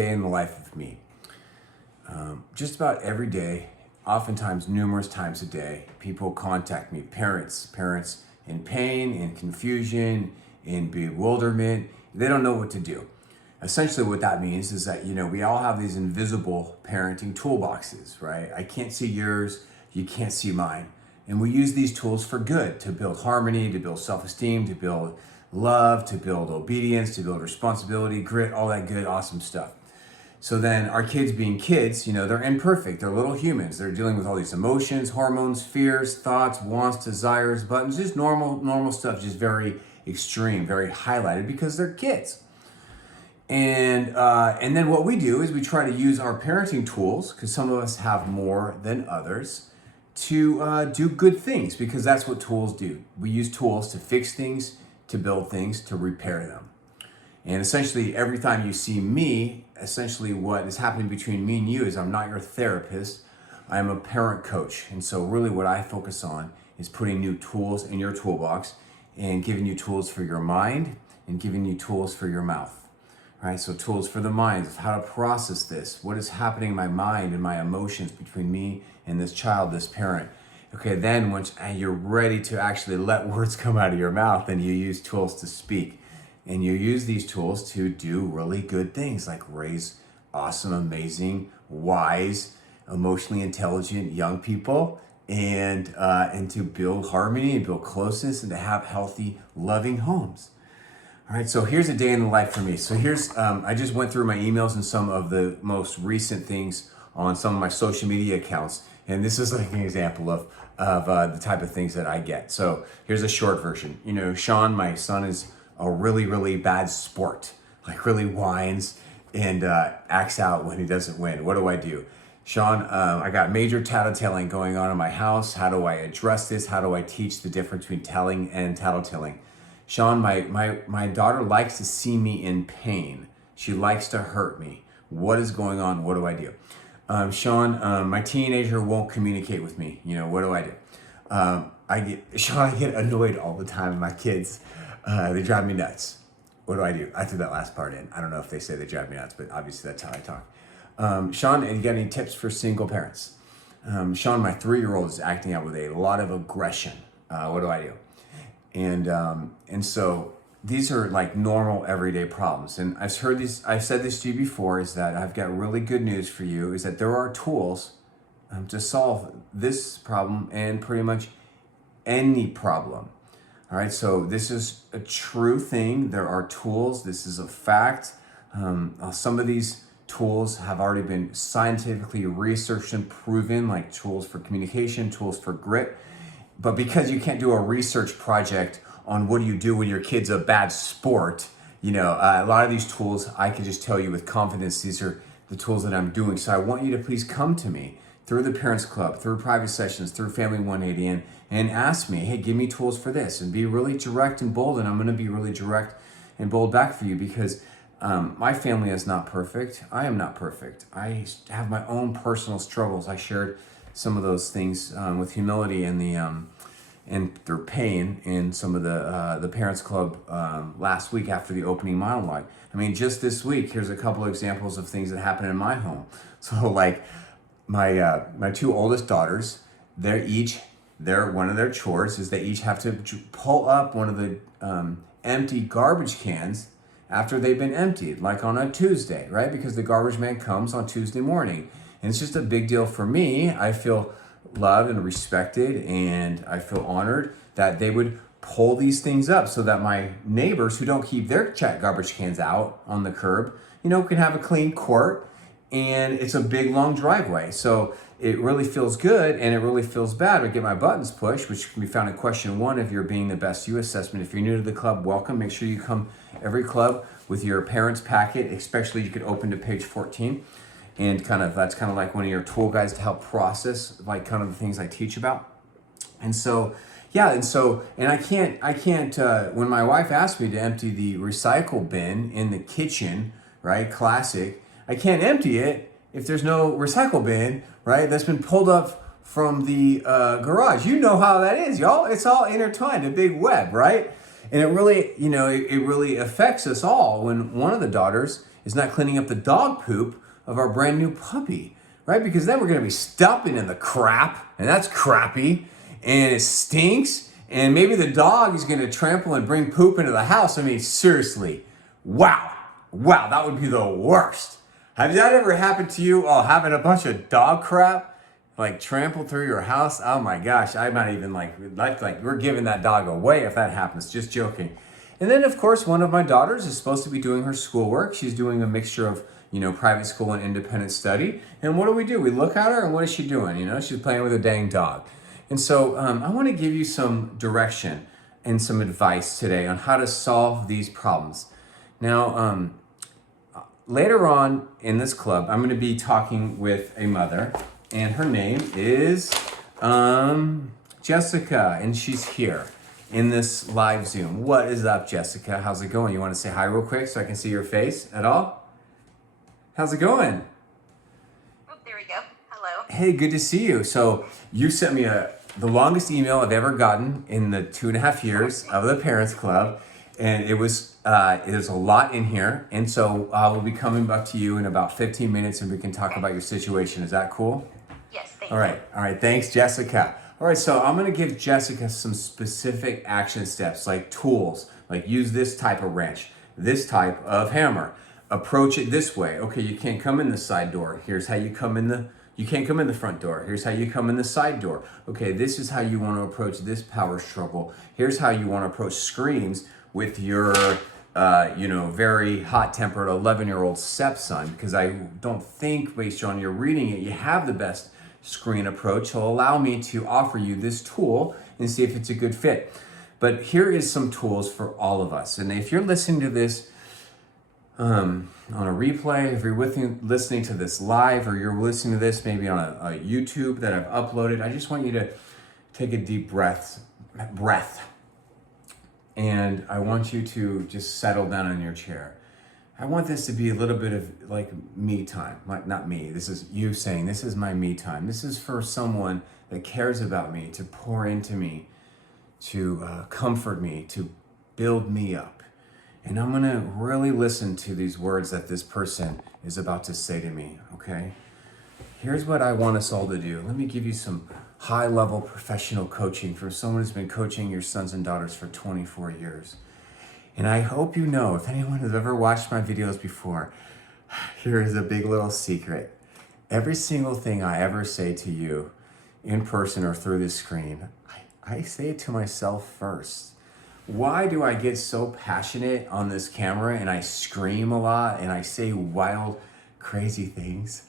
day in the life of me. Just about every day, oftentimes numerous times a day, people contact me, parents in pain, in confusion, in bewilderment. They don't know what to do. Essentially what that means is that, we all have these invisible parenting toolboxes, right? I can't see yours, you can't see mine. And we use these tools for good, to build harmony, to build self-esteem, to build love, to build obedience, to build responsibility, grit, all that good, awesome stuff. So then our kids being kids, they're imperfect, they're little humans. They're dealing with all these emotions, hormones, fears, thoughts, wants, desires, buttons, just normal stuff, just very extreme, very highlighted because they're kids. And then what we do is we try to use our parenting tools, because some of us have more than others, to do good things, because that's what tools do. We use tools to fix things, to build things, to repair them. And essentially every time you see me, essentially what is happening between me and you is I'm not your therapist, I'm a parent coach. And so really what I focus on is putting new tools in your toolbox and giving you tools for your mind and giving you tools for your mouth. Right, so tools for the mind, how to process this, what is happening in my mind and my emotions between me and this child, this parent. Okay, then once you're ready to actually let words come out of your mouth, then you use tools to speak. And you use these tools to do really good things, like raise awesome, amazing, wise, emotionally intelligent young people, and to build harmony and build closeness and to have healthy, loving homes. All right, so here's a day in the life for me. So here's, I just went through my emails and some of the most recent things on some of my social media accounts. And this is like an example of the type of things that I get. So here's a short version. Sean, my son, is a really, really bad sport, like really whines and acts out when he doesn't win. What do? Sean, I got major tattletaling going on in my house. How do I address this? How do I teach the difference between telling and tattletaling? Sean, my daughter likes to see me in pain. She likes to hurt me. What is going on? What do I do? Sean, my teenager won't communicate with me. What do I do? I get annoyed all the time with my kids. They drive me nuts. What do I do? I threw that last part in. I don't know if they say they drive me nuts, but obviously that's how I talk. Sean, you got any tips for single parents? Sean, my 3-year-old is acting out with a lot of aggression. What do I do? And so these are like normal everyday problems. And I've said this to you before, is that I've got really good news for you, is that there are tools to solve this problem and pretty much any problem. All right, so this is a true thing. There are tools. This is a fact. Some of these tools have already been scientifically researched and proven, like tools for communication, tools for grit. But because you can't do a research project on what do you do when your kid's a bad sport, a lot of these tools, I can just tell you with confidence, these are the tools that I'm doing. So I want you to please come to me through the Parents Club, through private sessions, through Family 180, and ask me, hey, give me tools for this, and be really direct and bold. And I'm going to be really direct and bold back for you, because my family is not perfect. I am not perfect. I have my own personal struggles. I shared some of those things with humility and through pain in some of the Parents Club last week after the opening monologue. I mean, just this week, here's a couple of examples of things that happen in my home. So like my 2 oldest daughters, one of their chores is they each have to pull up one of the empty garbage cans after they've been emptied, like on a Tuesday, right? Because the garbage man comes on Tuesday morning. And it's just a big deal for me. I feel loved and respected, and I feel honored that they would pull these things up so that my neighbors who don't keep their garbage cans out on the curb, can have a clean court. And it's a big, long driveway. So it really feels good, and it really feels bad to get my buttons pushed, which can be found in question 1 of your Being the Best You assessment. If you're new to the club, welcome. Make sure you come every club with your parents packet, especially you could open to page 14. And that's kind of like one of your tool guides to help process like kind of the things I teach about. And so, and I can't, when my wife asked me to empty the recycle bin in the kitchen, right, classic, I can't empty it if there's no recycle bin, right, that's been pulled up from the garage. You know how that is, y'all. It's all intertwined, a big web, right? And it really, it really affects us all when one of the daughters is not cleaning up the dog poop of our brand new puppy, right? Because then we're gonna be stepping in the crap, and that's crappy, and it stinks, and maybe the dog is gonna trample and bring poop into the house. I mean, seriously, wow, that would be the worst. Have that ever happened to you? Oh, having a bunch of dog crap like trample through your house? Oh my gosh, I'm not even like we're giving that dog away if that happens, just joking. And then of course, one of my daughters is supposed to be doing her schoolwork. She's doing a mixture of, private school and independent study. And what do? We look at her and what is she doing? She's playing with a dang dog. And so I wanna give you some direction and some advice today on how to solve these problems. Now, later on in this club, I'm gonna be talking with a mother, and her name is Jessica, and she's here in this live Zoom. What is up, Jessica? How's it going? You want to say hi real quick so I can see your face at all? How's it going? Oh, there we go. Hello. Hey, good to see you. So you sent me the longest email I've ever gotten in the 2.5 years of the Parents Club, and it was there's a lot in here, and so I will be coming back to you in about 15 minutes, and we can talk about your situation. Is that cool? Yes, thank you. All right, thanks, Jessica. All right, so I'm gonna give Jessica some specific action steps, like tools, like use this type of wrench, this type of hammer, approach it this way. Okay, you can't come in the side door. Here's how you come in you can't come in the front door. Here's how you come in the side door. Okay, this is how you wanna approach this power struggle. Here's how you wanna approach screens with your very hot-tempered 11-year-old stepson, because I don't think, based on your reading it, you have the best screen approach. So allow me to offer you this tool and see if it's a good fit. But here is some tools for all of us. And if you're listening to this on a replay, if you're listening to this live, or you're listening to this maybe on a YouTube that I've uploaded, I just want you to take a deep breath. And I want you to just settle down in your chair. I want this to be a little bit of like me time. Not me, this is you saying, this is my me time. This is for someone that cares about me, to pour into me, to comfort me, to build me up. And I'm gonna really listen to these words that this person is about to say to me, okay? Here's what I want us all to do. Let me give you some high-level professional coaching from someone who's been coaching your sons and daughters for 24 years. And I hope you know, if anyone has ever watched my videos before, here is a big little secret. Every single thing I ever say to you in person or through the screen, I say it to myself first. Why do I get so passionate on this camera and I scream a lot and I say wild, crazy things?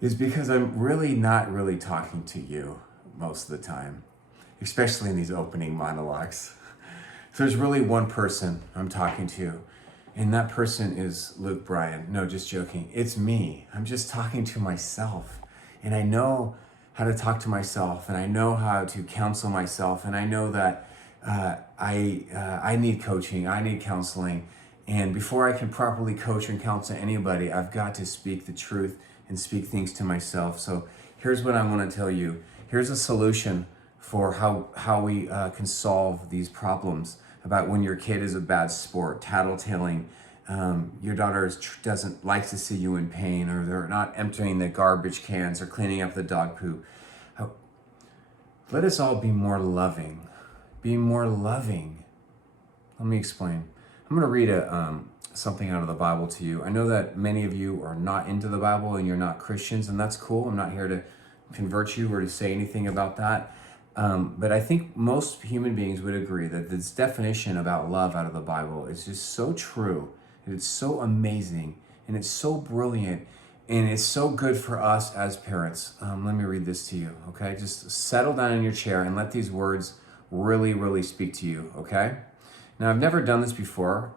Is because I'm really not really talking to you most of the time, especially in these opening monologues. So there's really one person I'm talking to, and that person is Luke Bryan. No, just joking. It's me. I'm just talking to myself, and I know how to talk to myself, and I know how to counsel myself, and I know that I need coaching, I need counseling, and before I can properly coach and counsel anybody, I've got to speak the truth and speak things to myself. So here's what I want to tell you. Here's a solution for how we can solve these problems about when your kid is a bad sport, tattletaling, your daughter doesn't like to see you in pain, or they're not emptying the garbage cans or cleaning up the dog poop. Let us all be more loving. Be more loving. Let me explain. I'm going to read something out of the Bible to you. I know that many of you are not into the Bible and you're not Christians, and that's cool. I'm not here to convert you or to say anything about that. But I think most human beings would agree that this definition about love out of the Bible is just so true, and it's so amazing, and it's so brilliant, and it's so good for us as parents. Let me read this to you, okay? Just settle down in your chair and let these words really, really speak to you, okay? Now, I've never done this before,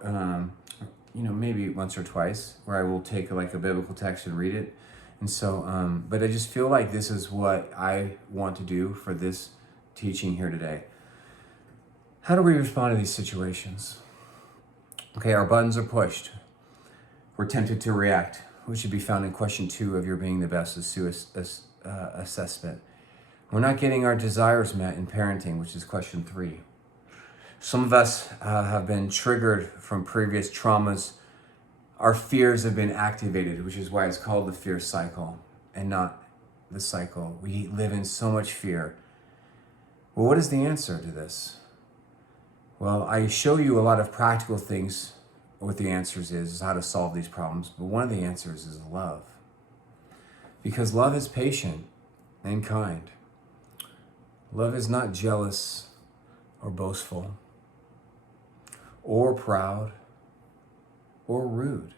maybe once or twice, where I will take like a biblical text and read it. And so, but I just feel like this is what I want to do for this teaching here today. How do we respond to these situations? Okay, our buttons are pushed. We're tempted to react, which should be found in question 2 of your Being the Best assessment. We're not getting our desires met in parenting, which is question 3. Some of us have been triggered from previous traumas our fears have been activated, which is why it's called the fear cycle and not the cycle. We live in so much fear. Well, what is the answer to this? Well, I show you a lot of practical things. What the answers is how to solve these problems. But one of the answers is love. Because love is patient and kind. Love is not jealous or boastful or proud or rude.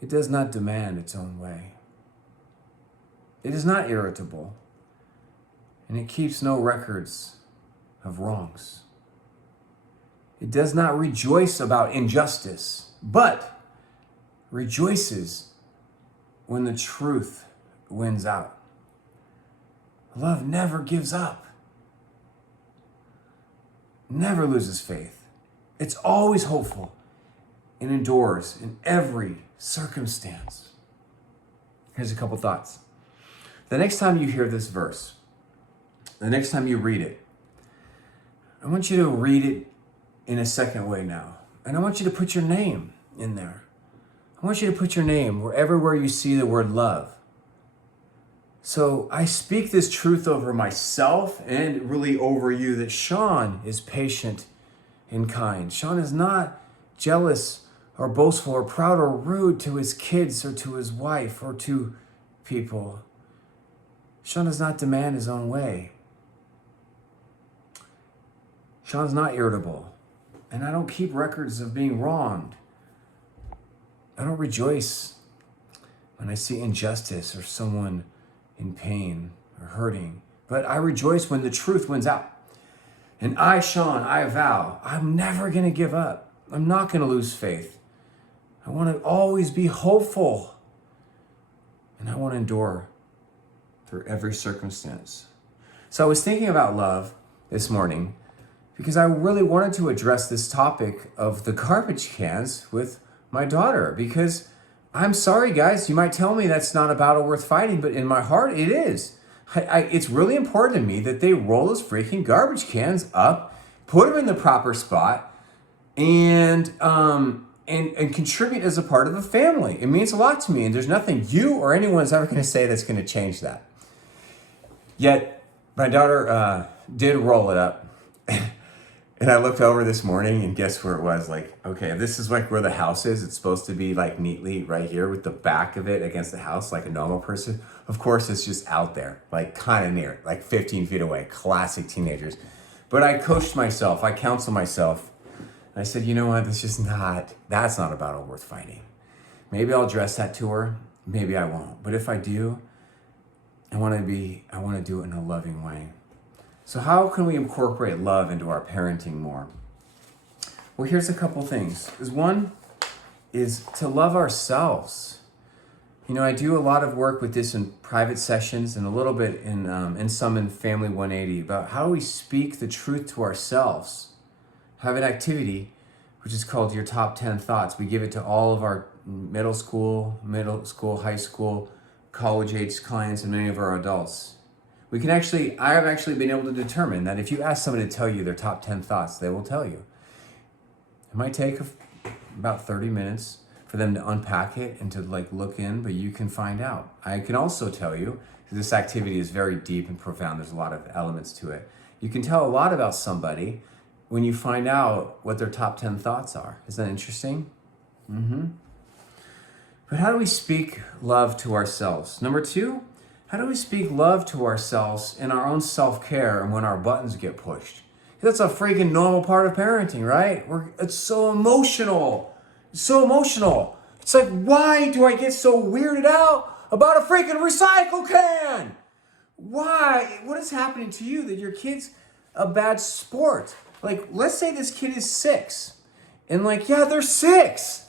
It does not demand its own way. It is not irritable, and it keeps no records of wrongs. It does not rejoice about injustice, but rejoices when the truth wins out. Love never gives up, never loses faith. It's always hopeful and endures in every circumstance. Here's a couple thoughts. The next time you hear this verse, the next time you read it, I want you to read it in a second way now. And I want you to put your name in there. I want you to put your name everywhere you see the word love. So I speak this truth over myself and really over you that Sean is patient and kind. Sean is not jealous or boastful or proud or rude to his kids or to his wife or to people. Sean does not demand his own way. Sean's not irritable. And I don't keep records of being wronged. I don't rejoice when I see injustice or someone in pain or hurting. But I rejoice when the truth wins out. And I, Sean, I vow, I'm never going to give up. I'm not going to lose faith. I want to always be hopeful. And I want to endure through every circumstance. So I was thinking about love this morning because I really wanted to address this topic of the garbage cans with my daughter. Because I'm sorry, guys, you might tell me that's not a battle worth fighting, but in my heart, it is. It's really important to me that they roll those freaking garbage cans up, put them in the proper spot, and contribute as a part of a family. It means a lot to me, and there's nothing you or anyone's ever going to say that's going to change that. Yet, my daughter did roll it up. And I looked over this morning and guess where it was? Like, okay, this is like where the house is. It's supposed to be like neatly right here with the back of it against the house like a normal person. Of course, it's just out there, like kind of near, like 15 feet away. Classic teenagers. But I coached myself. I counseled myself. I said, you know what? That's not a battle worth fighting. Maybe I'll address that to her. Maybe I won't. But if I do, I want to do it in a loving way. So how can we incorporate love into our parenting more? Well, here's a couple things. One is to love ourselves. You know, I do a lot of work with this in private sessions and a little bit in some in Family 180 about how we speak the truth to ourselves. I have an activity which is called Your Top 10 Thoughts. We give it to all of our middle school, high school, college-age clients, and many of our adults. I have actually been able to determine that if you ask somebody to tell you their top 10 thoughts, they will tell you. It might take about 30 minutes for them to unpack it and to look in, but you can find out. I can also tell you, this activity is very deep and profound. There's a lot of elements to it. You can tell a lot about somebody when you find out what their top 10 thoughts are. Isn't that interesting? But how do we speak love to ourselves? Number 2, how do we speak love to ourselves in our own self-care and when our buttons get pushed? That's a freaking normal part of parenting, right? It's so emotional. It's so emotional. It's like, why do I get so weirded out about a freaking recycle can? Why? What is happening to you that your kid's a bad sport? Like, let's say this kid is 6. And they're 6.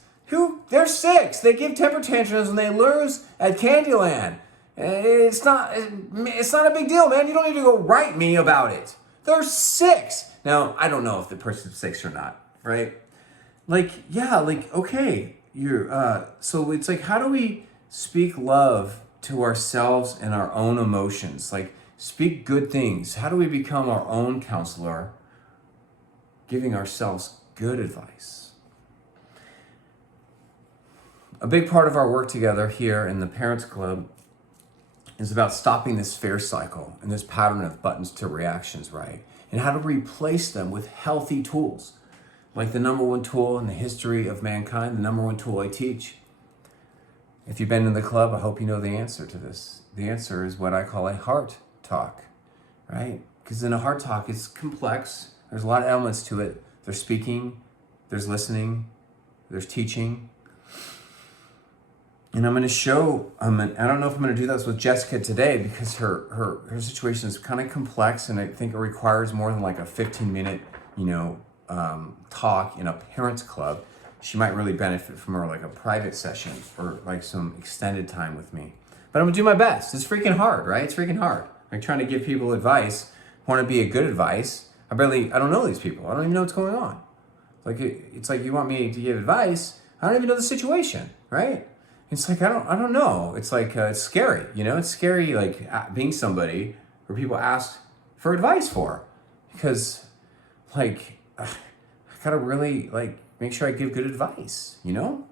They're 6. They give temper tantrums and they lose at Candyland. It's not a big deal, man. You don't need to go write me about it. They're 6. Now, I don't know if the person's 6 or not, right? Okay. So it's like, how do we speak love to ourselves and our own emotions? Speak good things. How do we become our own counselor, giving ourselves good advice? A big part of our work together here in the Parents Club is about stopping this fear cycle and this pattern of buttons to reactions, right? And how to replace them with healthy tools. Like the number one tool in the history of mankind, the number one tool I teach. If you've been in the club, I hope you know the answer to this. The answer is what I call a heart talk, right? Because in a heart talk, it's complex. There's a lot of elements to it. There's speaking, there's listening, there's teaching. And I'm going to show, I don't know if I'm going to do this with Jessica today because her situation is kind of complex, and I think it requires more than like a 15-minute, talk in a parents club. She might really benefit from like a private session or like some extended time with me. But I'm going to do my best. It's freaking hard, right? It's freaking hard. Like trying to give people advice, want to be a good advice. I don't know these people. I don't even know what's going on. It's like you want me to give advice. I don't even know the situation, right? It's like, I don't know. It's like, it's scary, It's scary, like, being somebody where people ask for advice for. Because, like, I gotta really, like, make sure I give good advice, And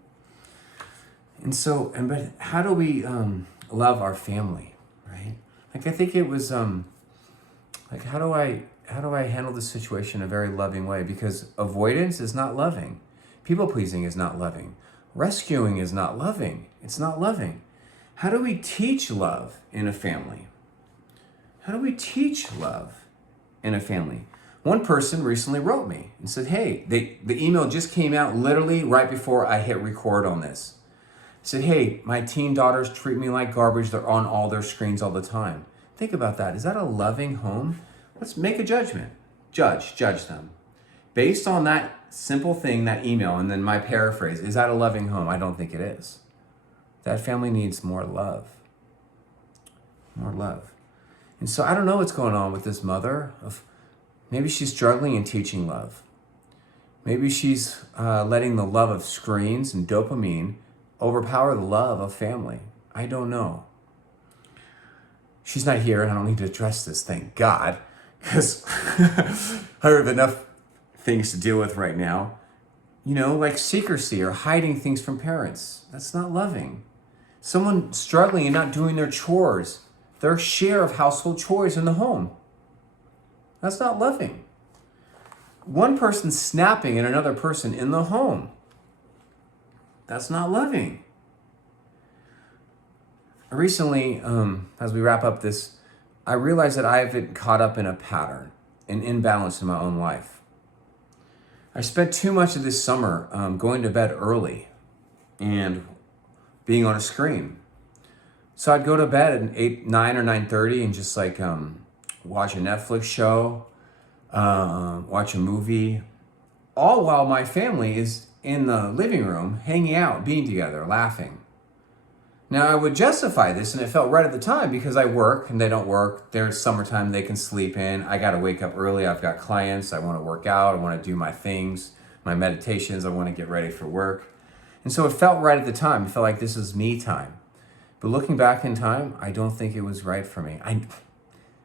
so, but how do we love our family, right? Like, I think it was, like, how do I handle this situation in a very loving way? Because avoidance is not loving. People-pleasing is not loving. Rescuing is not loving. It's not loving. How do we teach love in a family? How do we teach love in a family? One person recently wrote me and said, hey, the email just came out literally right before I hit record on this. Said, hey, my teen daughters treat me like garbage. They're on all their screens all the time. Think about that. Is that a loving home? Let's make a judgment. Judge them. Based on that simple thing, that email, and then my paraphrase, is that a loving home? I don't think it is. That family needs more love. More love. And so I don't know what's going on with this mother. Maybe she's struggling in teaching love. Maybe she's letting the love of screens and dopamine overpower the love of family. I don't know. She's not here, and I don't need to address this, thank God, because I have enough things to deal with right now. Like secrecy or hiding things from parents. That's not loving. Someone struggling and not doing their chores, their share of household chores in the home. That's not loving. One person snapping at another person in the home. That's not loving. Recently, as we wrap up this, I realized that I've been caught up in a pattern, an imbalance in my own life. I spent too much of this summer going to bed early and being on a screen. So I'd go to bed at 8, 9 or 9:30 and just like watch a Netflix show, watch a movie, all while my family is in the living room, hanging out, being together, laughing. Now I would justify this, and it felt right at the time because I work and they don't work. There's summertime, they can sleep in. I gotta wake up early, I've got clients, I wanna work out, I wanna do my things, my meditations, I wanna get ready for work. And so it felt right at the time. It felt like this is me time. But looking back in time, I don't think it was right for me.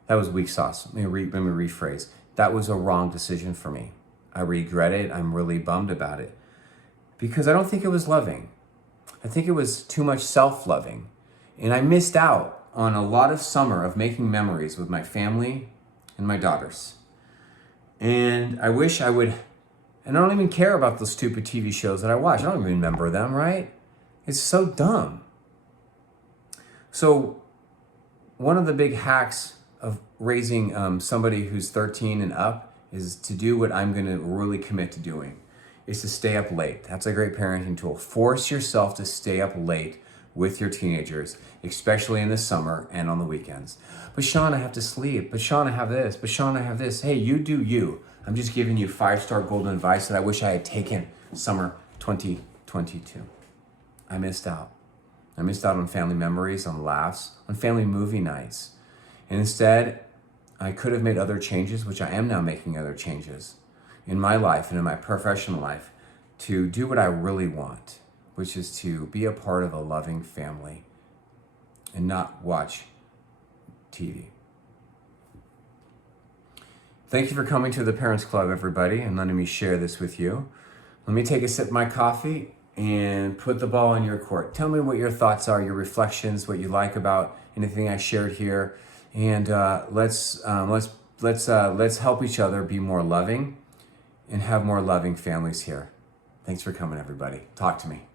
That was weak sauce. Let me rephrase. That was a wrong decision for me. I regret it. I'm really bummed about it. Because I don't think it was loving. I think it was too much self-loving. And I missed out on a lot of summer of making memories with my family and my daughters. And I wish I would, and I don't even care about those stupid TV shows that I watch. I don't even remember them, right? It's so dumb. So one of the big hacks of raising somebody who's 13 and up is to do what I'm gonna really commit to doing, is to stay up late. That's a great parenting tool. Force yourself to stay up late with your teenagers, especially in the summer and on the weekends. But Sean, I have to sleep. But Sean, I have this. But Sean, I have this. Hey, you do you. I'm just giving you 5-star golden advice that I wish I had taken summer 2022. I missed out. I missed out on family memories, on laughs, on family movie nights. And instead, I could have made other changes, which I am now making other changes in my life and in my professional life to do what I really want, which is to be a part of a loving family and not watch TV. Thank you for coming to the Parents Club, everybody, and letting me share this with you. Let me take a sip of my coffee and put the ball in your court. Tell me what your thoughts are, your reflections, what you like about anything I shared here, and let's help each other be more loving and have more loving families here. Thanks for coming, everybody. Talk to me.